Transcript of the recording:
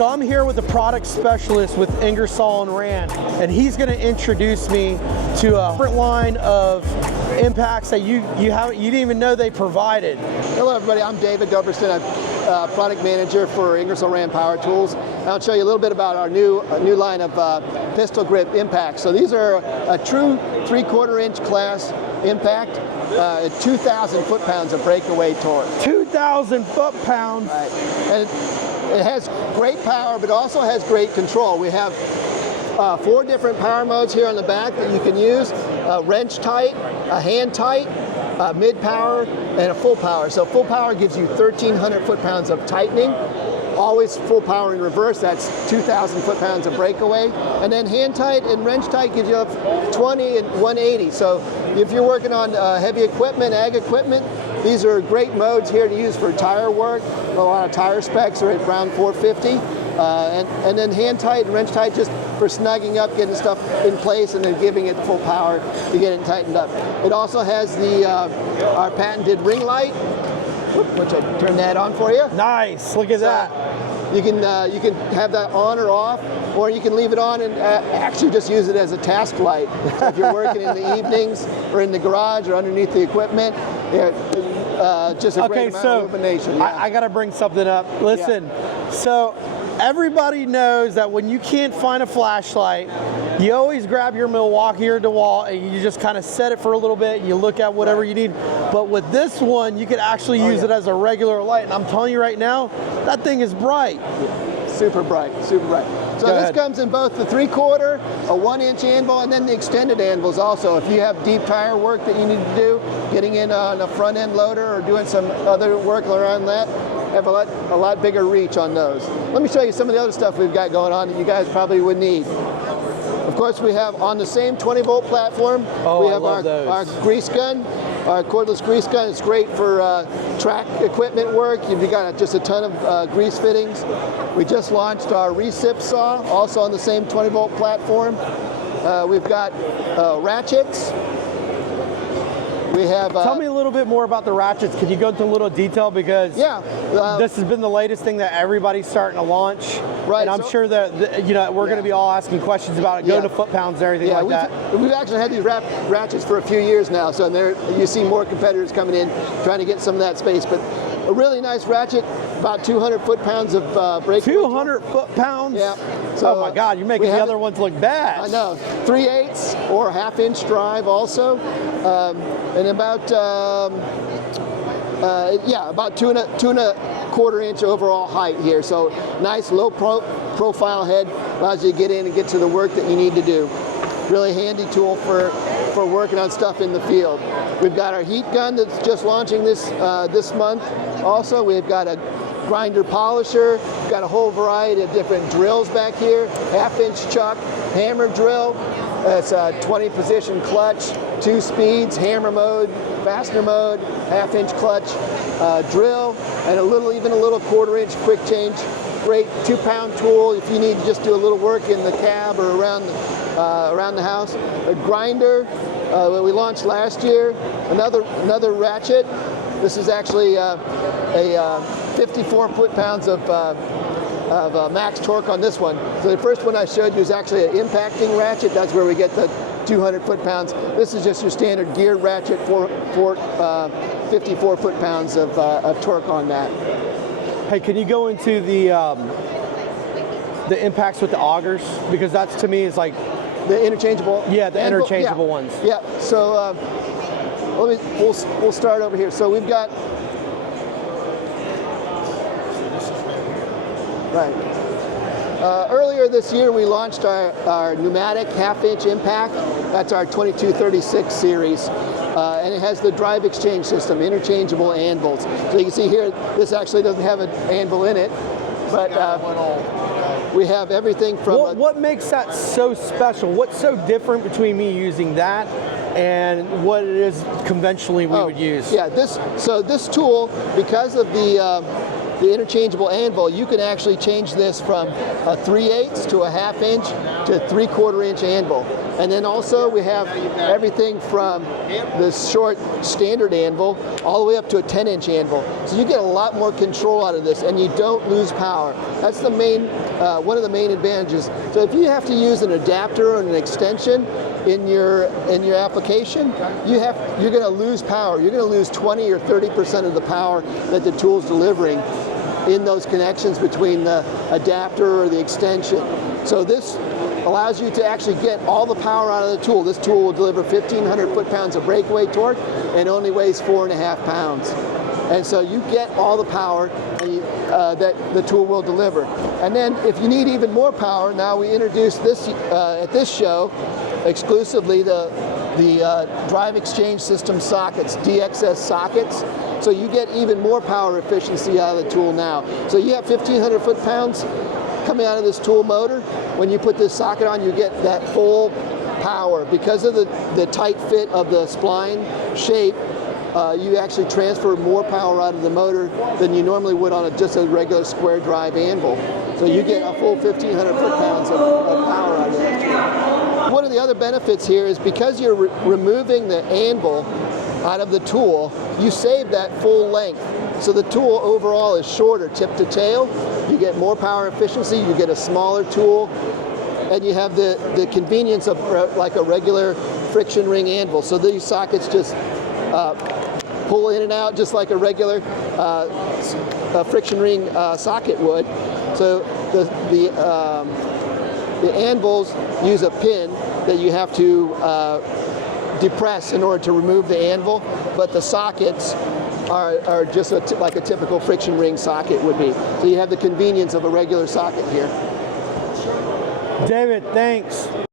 So I'm here with the product specialist with Ingersoll Rand, and he's going to introduce me to a different line of impacts that you didn't even know they provided. Hello everybody, I'm David Doberston. I'm product manager for Ingersoll Rand Power Tools. I'll show you a little bit about our new line of pistol grip impacts. So these are a true 3/4 inch class impact, 2,000 foot-pounds of breakaway torque. 2,000 foot-pounds. Right. And it has great power, but also has great control. We have 4 different power modes here on the back that you can use: wrench tight, a hand tight, mid-power, and a full power. So full power gives you 1,300 foot-pounds of tightening. Always full power in reverse, that's 2,000 foot-pounds of breakaway. And then hand tight and wrench tight gives you 20 and 180. So if you're working on heavy equipment, ag equipment, these are great modes here to use for tire work. A lot of tire specs are at around 450. And then hand tight and wrench tight just for snugging up, getting stuff in place, and then giving it full power to get it tightened up. It also has the our patented ring light, which I turn that on for you. Nice, look at that. You can have that on or off, or you can leave it on and actually just use it as a task light. If you're working in the evenings or in the garage or underneath the equipment, just a great amount of illumination. Yeah. I got to bring something up. Listen, so everybody knows that when you can't find a flashlight, you always grab your Milwaukee or DeWalt and you just kind of set it for a little bit and you look at whatever you need. But with this one, you could actually use it as a regular light. And I'm telling you right now, that thing is bright. Yeah. Super bright, super bright. So this comes in both the 3/4, a 1-inch anvil, and then the extended anvils also. If you have deep tire work that you need to do, getting in on a front end loader or doing some other work around that, have a lot bigger reach on those. Let me show you some of the other stuff we've got going on that you guys probably would need. Of course, we have on the same 20-volt platform, we have our grease gun, our cordless grease gun. It's great for track equipment work. You've got just a ton of grease fittings. We just launched our recip saw, also on the same 20-volt platform. We've got ratchets. We have, tell me a little bit more about the ratchets. Could you go into a little detail, because this has been the latest thing that everybody's starting to launch, right? And I'm sure that we're going to be all asking questions about it, going to foot-pounds and everything like that. We've actually had these ratchets for a few years now, so you see more competitors coming in trying to get some of that space. But a really nice ratchet, about 200 foot-pounds of breakaway. 200 foot-pounds? Yeah. So, oh my God, you're making the other ones look bad. I know. 3/8 or a 1/2-inch drive also, and about about 2¼ inch overall height here. So nice low profile head, allows you to get in and get to the work that you need to do. Really handy tool for working on stuff in the field. We've got our heat gun that's just launching this month. Also, we've got a grinder polisher. We've got a whole variety of different drills back here. 1/2-inch chuck, hammer drill. It's a 20-position clutch, 2 speeds, hammer mode, fastener mode, 1/2-inch clutch drill, and even a little 1/4 inch quick change. Great 2-pound tool if you need to just do a little work in the cab or around the house. A grinder that we launched last year. Another ratchet. This is actually a 54 foot-pounds of max torque on this one. So the first one I showed you is actually an impacting ratchet. That's where we get the 200 foot-pounds. This is just your standard geared ratchet for 54 foot-pounds of torque on that. Hey, can you go into the impacts with the augers? Because that's, to me, is like the interchangeable. Yeah, the interchangeable ones. Yeah. So we'll start over here. So we've got. Right. Earlier this year, we launched our pneumatic 1/2-inch impact. That's our 2236 series. And it has the drive exchange system, interchangeable anvils. So you can see here, this actually doesn't have an anvil in it, but we have everything from... What makes that so special? What's so different between me using that and what it is conventionally we would use? Yeah, this tool, because of the the interchangeable anvil, you can actually change this from a 3/8 to a 1/2 inch to a 3/4 inch anvil. And then also we have everything from this short standard anvil all the way up to a 10-inch anvil. So you get a lot more control out of this, and you don't lose power. That's the main, one of the main advantages. So if you have to use an adapter or an extension in your application, you're going to lose power. You're going to lose 20 or 30% of the power that the tool's delivering in those connections between the adapter or the extension. So this allows you to actually get all the power out of the tool. This tool will deliver 1,500 foot-pounds of breakaway torque and only weighs 4.5 pounds. And so you get all the power that the tool will deliver. And then if you need even more power, now we introduced this at this show exclusively the drive exchange system sockets, DXS sockets. So you get even more power efficiency out of the tool now. So you have 1,500 foot-pounds coming out of this tool motor. When you put this socket on, you get that full power. Because of the tight fit of the spline shape, you actually transfer more power out of the motor than you normally would on just a regular square drive anvil. So you get a full 1,500 foot-pounds of power out of that tool. One of the other benefits here is because you're removing the anvil out of the tool, you save that full length. So the tool overall is shorter tip to tail. You get more power efficiency, you get a smaller tool, and you have the convenience of like a regular friction ring anvil. So these sockets just pull in and out just like a regular friction ring socket would. So the anvils use a pin that you have to depress in order to remove the anvil, but the sockets are just like a typical friction ring socket would be. So you have the convenience of a regular socket here. David, thanks.